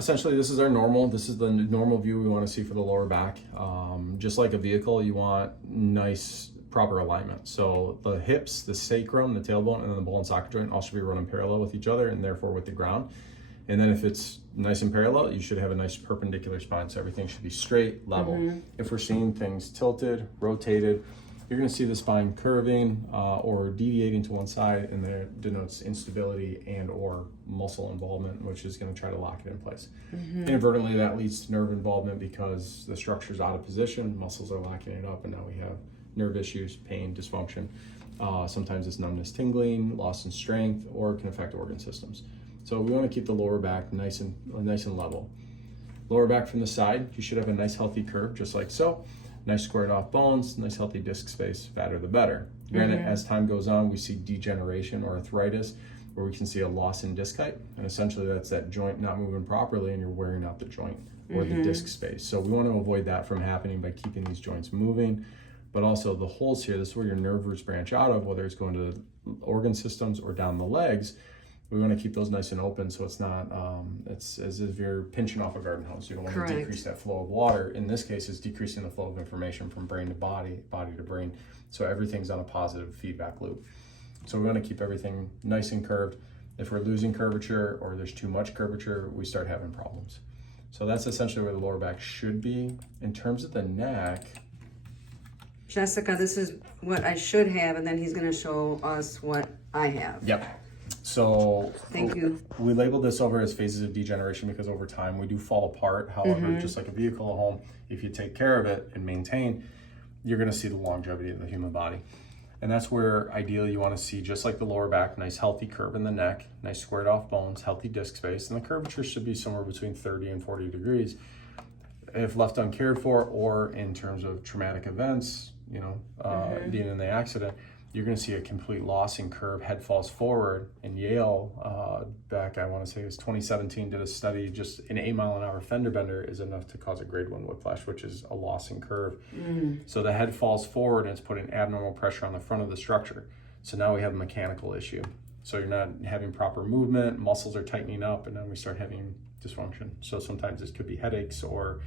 Essentially, this is our normal. This is the normal view we want to see for the lower back. Just like a vehicle, you want nice, proper alignment. So the hips, the sacrum, the tailbone, and then the ball and socket joint all should be running parallel with each other and therefore with the ground. And then if it's nice and parallel, you should have a nice perpendicular spine. So everything should be straight, level. If we're seeing things tilted, rotated, you're going to see the spine curving or deviating to one side, and that denotes instability and or muscle involvement, which is going to try to lock it in place. Inadvertently, that leads to nerve involvement because the structure's out of position, muscles are locking it up, and now we have nerve issues, pain, dysfunction. Sometimes it's numbness, tingling, loss in strength, or it can affect organ systems. So we want to keep the lower back nice and level. Lower back from the side, you should have a nice healthy curve, just like so. Nice squared off bones, nice healthy disc space, fatter the better. Granted, as time goes on, we see degeneration or arthritis, where we can see a loss in disc height. And essentially that's that joint not moving properly and you're wearing out the joint or the disc space. So we want to avoid that from happening by keeping these joints moving. But also the holes here, this is where your nerve roots branch out of, whether it's going to the organ systems or down the legs. We want to keep those nice and open so it's not, it's as if you're pinching off a garden hose. You don't want to decrease that flow of water. In this case, it's decreasing the flow of information from brain to body, body to brain. So everything's on a positive feedback loop. So we want to keep everything nice and curved. If we're losing curvature or there's too much curvature, we start having problems. So that's essentially where the lower back should be. In terms of the neck, Jessica, this is what I should have, and then he's going to show us what I have. Yep. So Thank you. We labeled this over as phases of degeneration because over time we do fall apart. However, just like a vehicle at home, if you take care of it and maintain, you're going to see the longevity of the human body. And that's where ideally you want to see, just like the lower back, nice healthy curve in the neck, nice squared off bones, healthy disc space, and the curvature should be somewhere between 30 and 40 degrees. If left uncared for, or in terms of traumatic events, being in the accident, you're going to see a complete loss in curve, head falls forward. And Yale, back, I want to say it was 2017, did a study, just an 8-mile-an-hour fender bender is enough to cause a grade 1 whiplash, which is a loss in curve. So the head falls forward and it's putting abnormal pressure on the front of the structure. So now we have a mechanical issue. So you're not having proper movement, muscles are tightening up, and then we start having dysfunction. So sometimes this could be headaches or...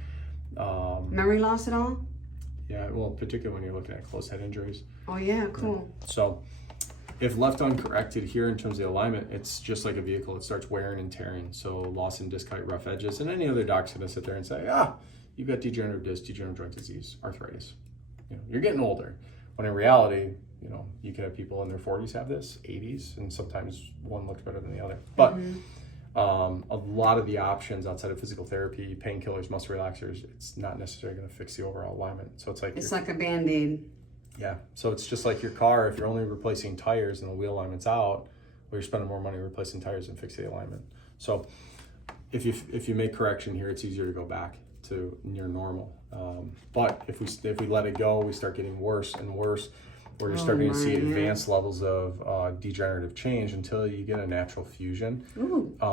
Memory loss at all? Yeah, well, particularly when you're looking at closed head injuries. Oh yeah, cool. So if left uncorrected here in terms of the alignment, it's just like a vehicle. It starts wearing and tearing. So loss in disc height, rough edges, and any other doc's gonna sit there and say, you've got degenerative disc, degenerative joint disease, arthritis. You're getting older. When in reality, you can have people in their 40s have this, 80s, and sometimes one looks better than the other. But a lot of the options outside of physical therapy, painkillers, muscle relaxers, it's not necessarily going to fix the overall alignment. So it's like a Band-Aid. Yeah. So it's just like your car. If you're only replacing tires and the wheel alignment's out, well, you're spending more money replacing tires than fixing the alignment. So if you make correction here, it's easier to go back to near normal. But if we let it go, we start getting worse and worse, where you're starting to see advanced levels of degenerative change until you get a natural fusion.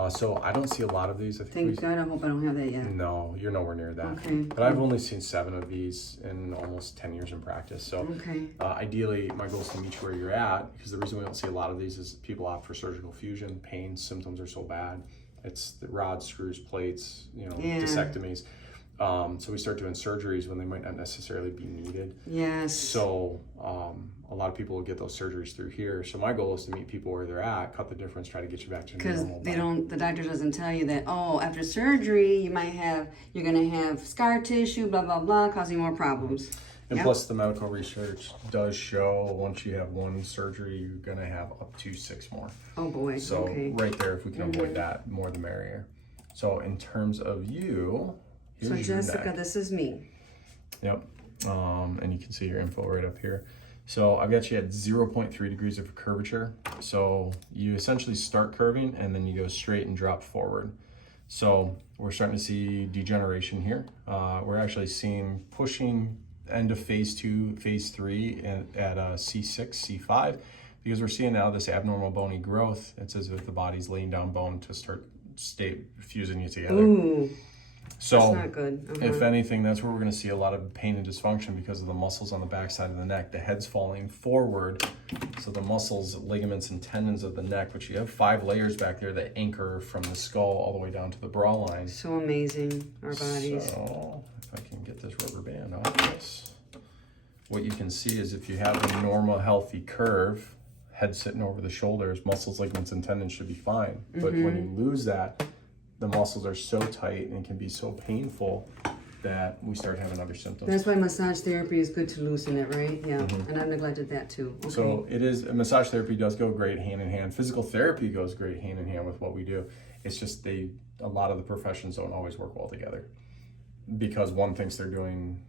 So I don't see a lot of these. Thank God, I hope I don't have that yet. No, you're nowhere near that. Okay. But I've only seen 7 of these in almost 10 years in practice. So ideally, my goal is to meet you where you're at, because the reason we don't see a lot of these is people opt for surgical fusion. Pain symptoms are so bad. It's the rods, screws, plates, disectomies. So we start doing surgeries when they might not necessarily be needed. Yes. So a lot of people will get those surgeries through here. So my goal is to meet people where they're at, cut the difference, try to get you back to normal. Because the doctor doesn't tell you that, after surgery, you're going to have scar tissue, blah, blah, blah, causing more problems. And plus the medical research does show once you have one surgery, you're going to have up to 6 more. Oh boy. So right there, if we can avoid that, more the merrier. So in terms of you... So Jessica, this is me. Yep. And you can see your info right up here. So I've got you at 0.3 degrees of curvature. So you essentially start curving and then you go straight and drop forward. So we're starting to see degeneration here. We're actually seeing pushing end of phase 2, phase 3 at C6, C5, because we're seeing now this abnormal bony growth. It's as if the body's laying down bone to start fusing you together. So That's not good. if anything, that's where we're going to see a lot of pain and dysfunction because of the muscles on the backside of the neck. The head's falling forward, so the muscles, ligaments, and tendons of the neck, which you have 5 layers back there that anchor from the skull all the way down to the bra line. So amazing, our bodies. So if I can get this rubber band off this, what you can see is if you have a normal, healthy curve, head sitting over the shoulders, muscles, ligaments, and tendons should be fine. But when you lose that, the muscles are so tight and can be so painful that we start having other symptoms. That's why massage therapy is good to loosen it, right? Yeah, and I've neglected that too. Okay. So it is, massage therapy does go great hand in hand. Physical therapy goes great hand in hand with what we do. It's just a lot of the professions don't always work well together because one thinks they're doing,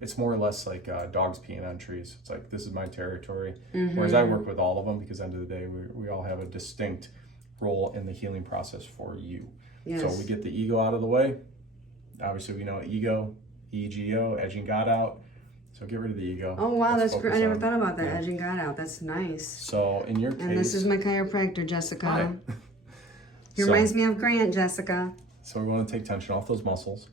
it's more or less like dogs peeing on trees. It's like, this is my territory. Whereas I work with all of them because at the end of the day, we all have a distinct role in the healing process for you. Yes. So we get the ego out of the way. Obviously, we know ego, ego, edging God out. So get rid of the ego. Oh wow, Let's that's great. I focus never on- thought about that. yeah. Edging God out. That's nice. So in your case, And this is my chiropractor, Jessica. hi. He reminds me of Grant, Jessica. So we want to take tension off those muscles,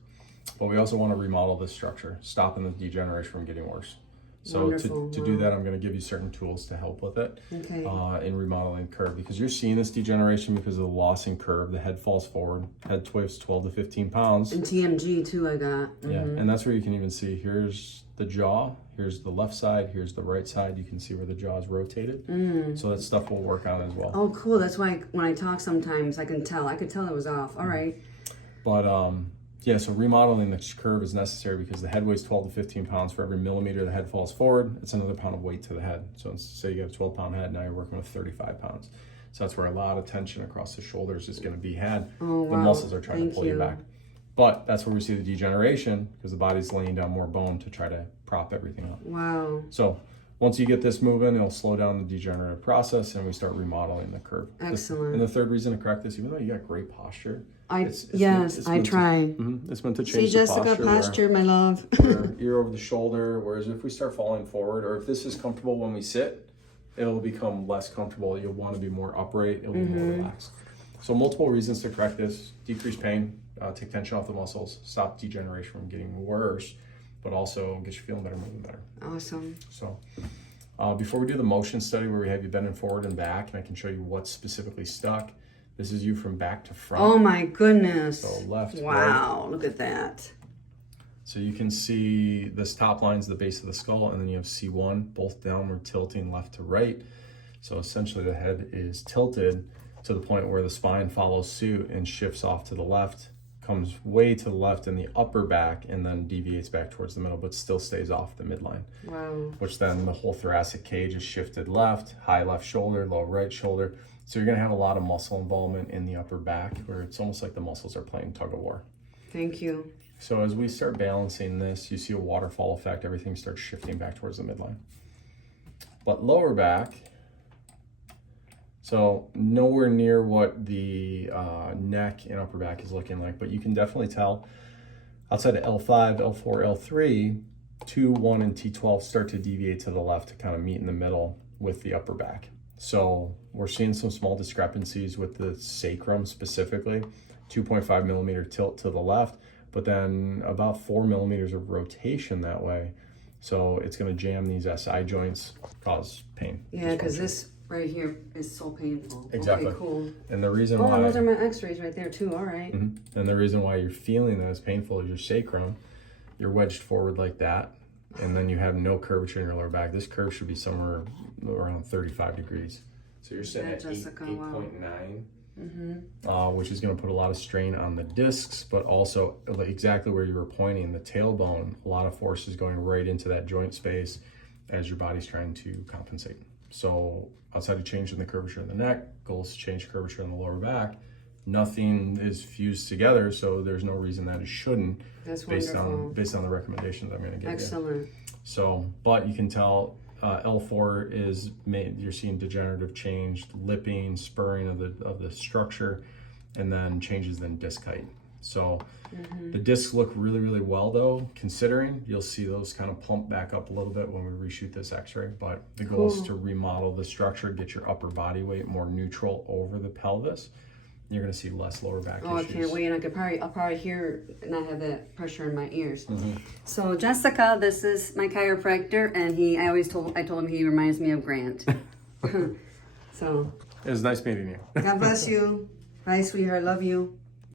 but we also want to remodel this structure, stopping the degeneration from getting worse. So Wonderful. to do that, I'm going to give you certain tools to help with it Okay. in remodeling curve because you're seeing this degeneration because of the loss in curve. The head falls forward, head weighs 12 to 15 pounds. And TMG too, I got. Yeah, and that's where you can even see here's the jaw, here's the left side, here's the right side. You can see where the jaw is rotated. So that stuff we'll work on as well. Oh, cool. That's why when I talk sometimes I can tell. I could tell it was off. All right. But yeah, so remodeling the curve is necessary because the head weighs 12 to 15 pounds. For every millimeter the head falls forward, it's another pound of weight to the head. So say you have a 12-pound head, now you're working with 35 pounds. So that's where a lot of tension across the shoulders is going to be had. Oh, The wow. muscles are trying Thank to pull you you. back. But that's where we see the degeneration because the body's laying down more bone to try to prop everything up. Wow. So once you get this moving, it'll slow down the degenerative process and we start remodeling the curve. Excellent. And the third reason to correct this, even though you got great posture, it's I try. it's meant to See, change the Jessica, posture, my love. where you're over the shoulder, whereas if we start falling forward, or if this is comfortable when we sit, it'll become less comfortable. You'll want to be more upright, it'll be more relaxed. So multiple reasons to correct this: decrease pain, take tension off the muscles, stop degeneration from getting worse, but also get you feeling better, moving better. Awesome. So before we do the motion study where we have you bending forward and back, and I can show you what's specifically stuck, this is you from back to front. Oh my goodness. So left, Wow, look at that. So you can see this top line is the base of the skull, and then you have C1, both downward tilting left to right. So essentially the head is tilted to the point where the spine follows suit and shifts off to the left, comes way to the left in the upper back, and then deviates back towards the middle, but still stays off the midline. Wow. Which then the whole thoracic cage is shifted left, high left shoulder, low right shoulder. So you're gonna have a lot of muscle involvement in the upper back where it's almost like the muscles are playing tug of war. Thank you. So as we start balancing this, you see a waterfall effect. Everything starts shifting back towards the midline. But lower back, so nowhere near what the neck and upper back is looking like, but you can definitely tell outside of L5, L4, L3, 2, 1, and T12 start to deviate to the left to kind of meet in the middle with the upper back. So we're seeing some small discrepancies with the sacrum specifically, 2.5 millimeter tilt to the left, but then about 4 millimeters of rotation that way. So it's going to jam these SI joints, cause pain. Yeah, because dysfunction. this right here is so painful. Exactly. Okay, cool. And the reason Oh, why, and those are my x-rays right there too. All right. and the reason why you're feeling that is painful is your sacrum. You're wedged forward like that, and then you have no curvature in your lower back. This curve should be somewhere around 35 degrees. So you're sitting Yeah, at Jessica, wow. 8.9, which is going to put a lot of strain on the discs, but also like exactly where you were pointing, the tailbone, a lot of force is going right into that joint space as your body's trying to compensate. So outside of changing the curvature in the neck, goal is to change curvature in the lower back. Nothing is fused together, so there's no reason that it shouldn't. That's based wonderful. on the recommendations I'm going to give you. Excellent. So, but you can tell L4 is you're seeing degenerative change, lipping, spurring of the structure, and then changes in disc height. So the discs look really, really well though, considering you'll see those kind of pump back up a little bit when we reshoot this x-ray, but the goal is to remodel the structure, get your upper body weight more neutral over the pelvis, you're going to see less lower back Oh, I issues. can't wait. And I'll probably hear not have that pressure in my ears. Mm-hmm. So Jessica, this is my chiropractor, and I told him he reminds me of Grant. So It was nice meeting you. God bless you. Bye, sweetheart. Love you.